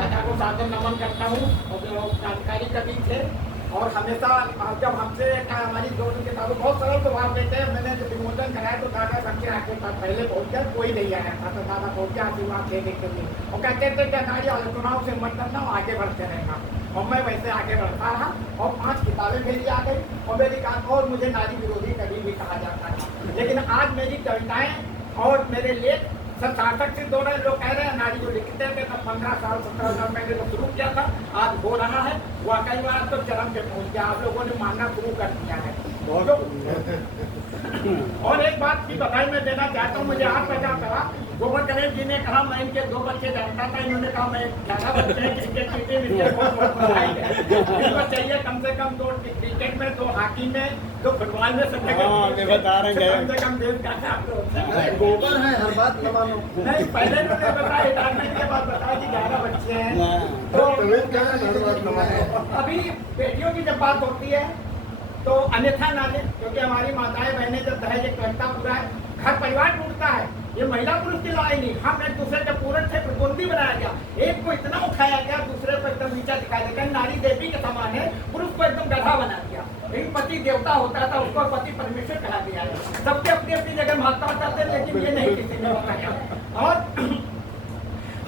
दादा को सादर नमन करता हूँ। और जो जानकारी कवि थे और हमेशा जब हमसे हमारी दोनों किताबें बहुत सरल स्वभाव देते हैं। मैंने जब विमोचन कराया तो दादा सबके आगे पहले पहुँच गया, कोई नहीं आया था तो दादा पहुँच गया आशीर्वाद देने के लिए और कहते थे कि अनाड़ी आलोचनाओं से मत करना, आगे बढ़ते रहेगा। और मैं वैसे आगे बढ़ता रहा और 5 किताबें मेरी आ गई और मेरी और मुझे नारी विरोधी कवि भी कहा जाता था। लेकिन आज मेरी कविताएं और मेरे लेख सब सार्थक सिद्ध हो रहे हैं। लोग कह रहे हैं नारी जो लिखते थे तब 15 साल 17 साल पहले तो शुरू किया था, आज हो रहा है। वाकई बार तो चरम पे पहुंच गया, आप लोगों ने मानना शुरू कर दिया है। और एक बात की बधाई मैं देना चाहता हूँ, मुझे आज पैदा करा गोबर गणेश जी ने कहा मैं इनके 2 बच्चे जानता था, इन्होंने कहा मैं 11 बच्चे क्रिकेट इनको चाहिए कम से कम 2 क्रिकेट में, 2 हॉकी में, 2 फुटबॉल में, सब बता रहे हैं कम से कम देश का गोबर है हर बात न मानो। नहीं पहले उन्होंने बताया, रिटायरमेंट के बाद बताया कि 11 बच्चे हैं। तो अभी बेटियों की जब बात होती है तो अन्यथा ना ले, क्योंकि हमारी माताएं बहनें जब दहेज एक व्यवस्था पूरा है, घर परिवार टूटता है। ये महिला पुरुष की लड़ाई नहीं, हम एक दूसरे के पूरक थे, प्रतिद्वंदी बनाया गया, एक को इतना उठाया गया दूसरे को एकदम नीचा दिखाया गया। नारी देवी के समान है, पुरुष को एकदम गधा बना दिया। लेकिन पति देवता होता था, उसको पति परमेश्वर कहा गया है। सबके अपनी अपनी जगह महत्ता करते, लेकिन ये नहीं किसी ने बताया। और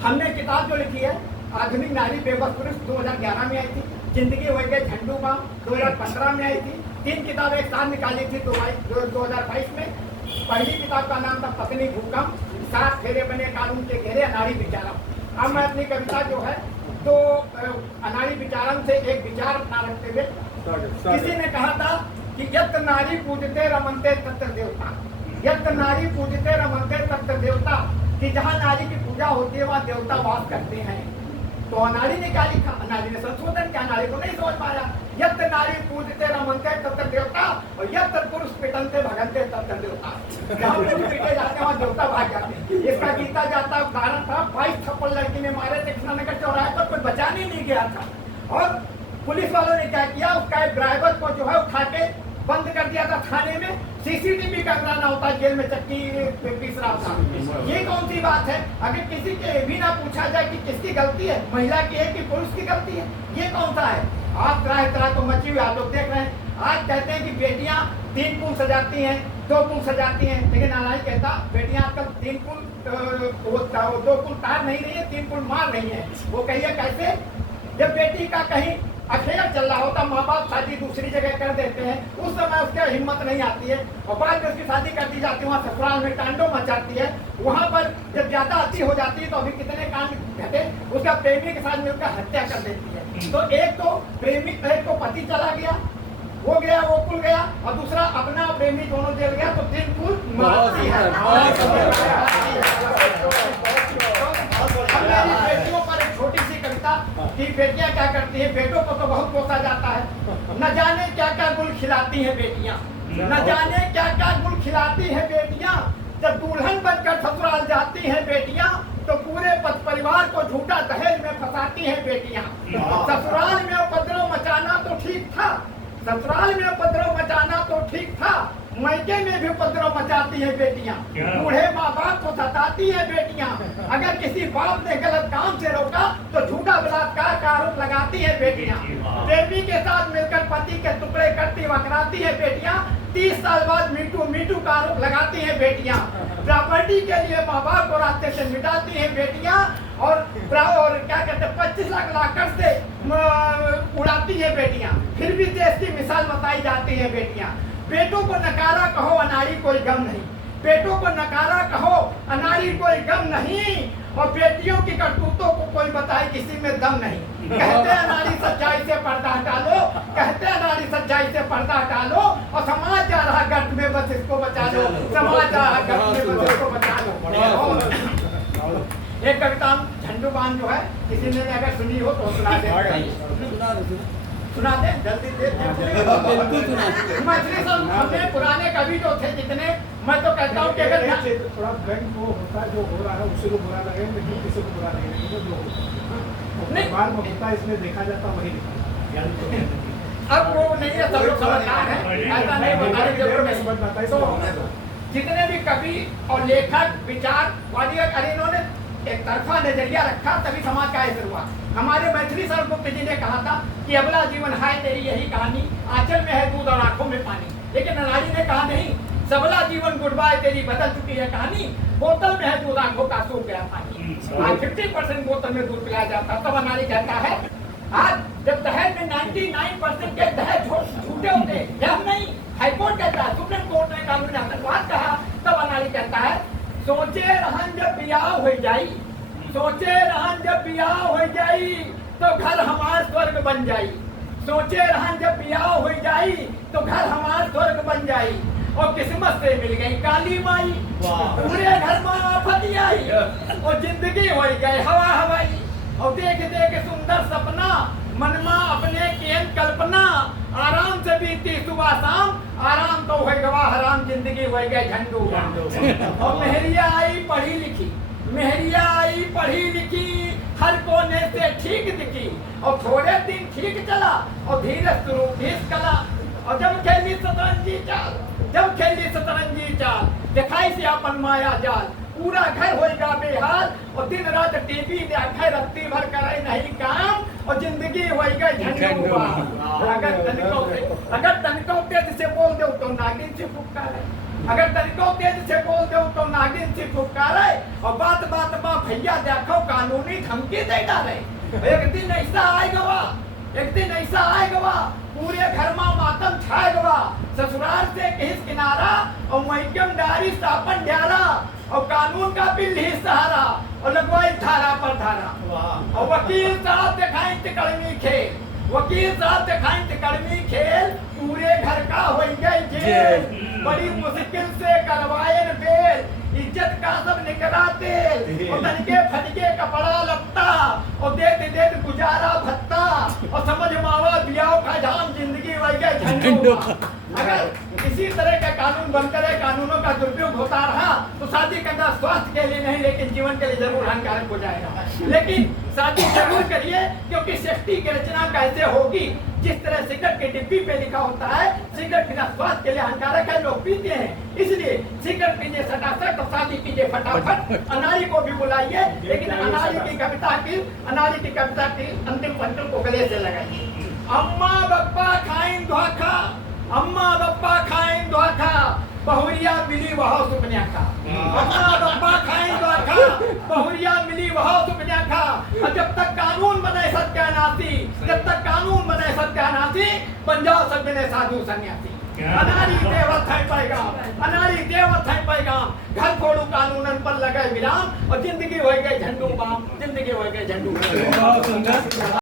हमने किताब जो लिखी है आधुनिक नारी बेबस पुरुष 2011 में आई थी, जिंदगी हो गई झंडू बाम 2015 में आई थी। 3 किताबें एक साथ निकाली थी 2022 में। पहली किताब का नाम था पत्नी भूकंप, 7 फेरे बने कानून के घेरे अनाड़ी विचारम। अब मैं अपनी कविता जो है तो अनाड़ी विचारम से एक विचार अपना रखते हुए, किसी ने कहा था कि यत्र नारी पूजते रमनते तत्र देवता, यत्र नारी पूजते रमनते तत्र देवता, कि जहाँ नारी की पूजा होती है वहाँ देवता वास करते हैं। तो अनाड़ी ने क्या लिखा, अनाड़ी ने संशोधन किया, नारी को नहीं समझ पाया। यत्र नारी पूजते रमनते तत्र देवता और यत्र पुरुष पिटनते भगनते तत्र देवता, जहाँ पुरुष पीटे जाते हैं वहाँ देवता भाग जाते हैं। इसका गीता जाता उदाहरण था, 22 थप्पड़ लड़की ने मारे थे कृष्णानगर चौराहे पर, कोई बचाने नहीं गया था। और पुलिस वालों ने क्या किया, उसका एक ड्राइवर को जो है उठा के बंद कर दिया था थाने में, सीसीटीवी कैमरा ना होता, जेल में चक्की पीस रहा था। ये कौन सी बात है? अगर किसी के भी ना पूछा जाए कि किसकी गलती है, महिला की है कि पुरुष की गलती है, ये कौन सा है? आप तरह तो मची हुई आप लोग देख रहे हैं। आज कहते हैं कि बेटियां 3 पुल सजाती हैं, 2 पुल सजाती हैं, लेकिन अनाड़ी कहता बेटियां आजकल 3 पुल 2 पुल तार नहीं रही है, 3 पुल मार रही है। वो कहिए कैसे? जब बेटी का कहीं अफेयर चल रहा होता, माँ बाप शादी दूसरी जगह कर देते हैं, उस समय उसके हिम्मत नहीं आती है और बाद में उसकी शादी कर दी जाती है, वहाँ ससुराल में टांडो मचाती है। वहाँ पर जब ज्यादा अति हो जाती है तो अभी कितने कांड घटे, उसका प्रेमी के साथ मिलकर हत्या कर देती है। तो एक तो प्रेमी, एक तो पति चला गया, वो गया, वो पुल गया, और दूसरा अपना प्रेमी, दोनों जेल गया, तो 3 पुल मारती है। बेटियों पर एक छोटी सी कविता कि बेटियां क्या करती हैं, बेटों को तो बहुत पोसा जाता है, न जाने क्या क्या गुल खिलाती हैं बेटियां, न जाने क्या क्या गुल खिलाती हैं बेटियां। जब दुल्हन बनकर ससुराल जाती हैं बेटियां तो पूरे परिवार को झूठा दहेज में फंसाती हैं बेटियां। ससुराल में उपद्रव मचाना तो ठीक था, ससुराल में उपद्रव मचाना तो ठीक था, मायके में भी उपद्रव मचाती है बेटियां। बूढ़े माँ बाप को सताती है बेटियां। अगर किसी बाप ने गलत काम से रोका तो झूठा बलात्कार का आरोप लगाती है बेटियां। प्रेमी के साथ मिलकर पति के टुकड़े करती वकराती है बेटियां। 30 साल बाद मीटू का आरोप लगाती है बेटियां। प्रॉपर्टी के लिए माँ बाप को रास्ते से मिटाती है बेटियां और क्या कहते हैं 25 लाख कर से उड़ाती है बेटियां। फिर भी देश की मिसाल बताई जाती है बेटियां। बेटों को नकारा कहो अनाड़ी कोई गम नहीं, बेटों को नकारा कहो अनाड़ी कोई गम नहीं, और बेटियों की करतूतों को कोई बताए किसी में दम नहीं। कहते हैं नारी सच्चाई से पर्दा हटा लो, कहते हैं नारी सच्चाई से पर्दा हटा लो, और समाज जा रहा गर्त में बस इसको बचा लो, समाज जा रहा गर्त में बस इसको बचा लो। एक कविता झंडू बाम जो है, किसी ने अगर सुनी हो तो सुना दे, सुना दे जल्दी दे। हमने पुराने कवि जो थे जितने, मैं तो कहता हूँ कि अगर थोड़ा बैंक वो होता है जो हो रहा है उसी को बुरा लगे, लेकिन किसी को बुरा नहीं जो होता है होता है, इसमें देखा जाता वही अब वो नहीं है, सब लोग समझदार है, ऐसा नहीं बताने की जरूरत नहीं। तो जितने भी कवि और लेखक विचार वादी, अरे इन्होंने एक तरफा नजरिया रखा तभी समाज का असर हुआ। हमारे मैथिली सर गुप्त जी ने कहा था कि अबला जीवन हाय तेरी यही कहानी, आंचल में है दूध और आंखों में पानी। लेकिन अनाड़ी ने कहा नहीं, सबला जीवन गुड बाय तेरी बदल चुकी है कहानी, बोतल में है दूध आंखों का सूख गया पानी। आज 50% बोतल में दूध पिलाया जाता, तब अनाड़ी कहता है आज जब दहेज में 99% के दहेज छूटे होते, जब नहीं हाईकोर्ट कहता है, सुप्रीम कोर्ट ने कानूनी आतंकवाद कहा, तब अनाड़ी कहता है सोचे रहन जब बियाह हो जाई, सोचे रहन जब बियाह हो जाई तो घर हमार स्वर्ग बन जाई, सोचे रहन जब बियाह हो जाई तो घर हमार स्वर्ग बन जाई। और किस्मत से मिल गई काली माई, पूरे घर में आफत आई और जिंदगी हो गई हवा हवाई। और देख देख सुंदर सपना मनमा अपने केन कल्पना, आराम से बीती सुबह शाम, आराम तो हो गवा हराम, जिंदगी हो गई झंडू। और मेहरिया आई पढ़ी लिखी, मेहरिया आई पढ़ी लिखी, हर कोने से ठीक दिखी और थोड़े दिन ठीक चला और धीरे शुरू भीष कला। और जब खेली शतरंजी चाल, जब खेली शतरंजी चाल, दिखाई से अपन माया जाल, पूरा घर होएगा बेहाल और दिन रात टीवी देखे रत्ती भर करे नहीं काम और जिंदगी होएगा झंडू। अगर तनिको तेज से बोल दो तो नागिन से फुफकारे, अगर तनिको तेज से बोल दो तो नागिन से फुफकारे और बात बात में भैया देखो कानूनी धमकी दे डाले। एक दिन ऐसा आएगा, एक दिन ऐसा आएगा पूरे घर में मातम छाएगा, ससुराल से किस किनारा और मैकम डारी सापन डाला और कानून का बिल ही सहारा और लगवाई धारा पर धारा। और वकील साहब दिखाई तिकड़मी खेल, वकील साहब दिखाई तिकड़मी खेल, पूरे घर का हो गई जेल, बड़ी मुश्किल से करवाए बेल, इज्जत का सब निकला तेल और तनके फटके कपड़ा लगता और देते देते गुजारा भत्ता और समझ मावा बियाह का जाम, जिंदगी वही गई झंडू। अगर इसी तरह का कानून बनकर कानूनों का दुरुपयोग होता रहा तो शादी करना स्वास्थ्य के लिए नहीं लेकिन जीवन के लिए जरूर हानिकारक हो जाएगा। लेकिन शादी जरूर करिए क्योंकि सेफ्टी की रचना कैसे होगी, जिस तरह सिगरेट के डिब्बी पे लिखा होता है सिगरेट पीना स्वास्थ्य के लिए हानिकारक है, लोग पीते हैं, इसलिए सिगरेट पीजिए सटासट और शादी कीजिए फटाफट। अनाड़ी को भी बुलाइए लेकिन अनाड़ी की कविता की अंतिम पंक्तियों को गले से लगाइए। अम्मा बप्पा खाइन धोखा, अम्मा बप्पा खाइन धोखा, बहुरिया मिली वह सुपन्या खा। अम्मा बप्पा खाइन धोखा, बहुरिया मिली वह सुपन्या खा। और जब तक कानून बने सत्यानाशी, जब तक कानून बने सत्यानाशी, बन जाओ सब जने साधु सन्यासी। अनाड़ी देवत है पैगाम, अनाड़ी देवत है पैगाम, घर फोड़ू कानूनन पर लगे विराम और जिंदगी हो गई झंडू बाम, जिंदगी हो गई झंडू।